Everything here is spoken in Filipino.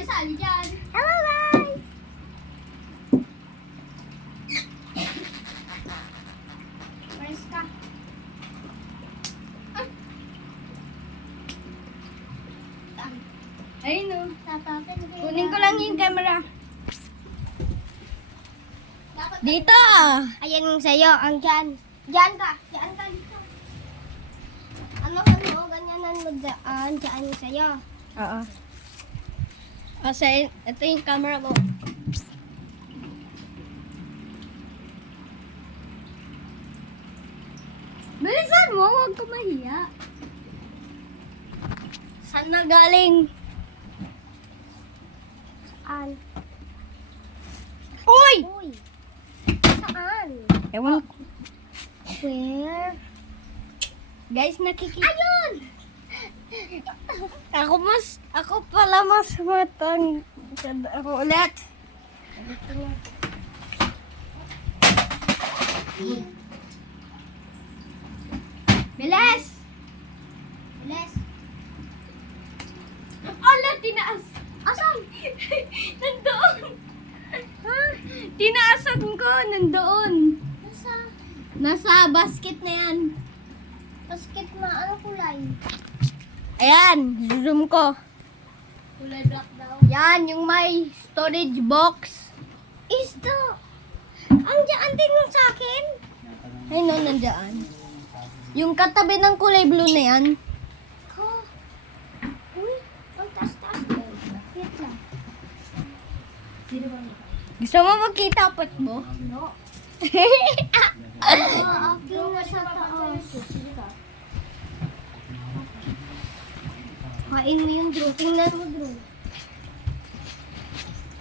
kayo sali dyan. Hello guys! Press ka. Ayun o. Kunin ko lang yung camera. Dito! Ayan yung sa'yo, ang dyan. Dyan ka dito. Ano, ganyan ang magdaan, dyan yung sa'yo. Oo. Kasi, ito yung camera mo. Bilisan mo, huwag ka mahiya. Saan na galing? Saan? Uy! Uy! Saan? Ewan ko. Where? Guys, nakikita. Ayun! Ako pala mas matang. Ako ulit. Bilis! Bilis. Ala, tinaas. Asan? Nandoon. Ha? Tinaasan ko, nandoon. Nasa Nasa basket na yan. basket na, ano kulay? Ayan, zoom ko. Kulay black daw. Yan, yung may storage box. Is to. Ang dyan din yung sa akin. Ay no, nandyan. Yung katabi ng kulay blue na yan. Ko. Uy, ang taas-taas mo. Wait lang. Gusto mo magkita pot mo? No. Akin na sa taas. Kain mo yung Drew. Tingnan mo, Drew.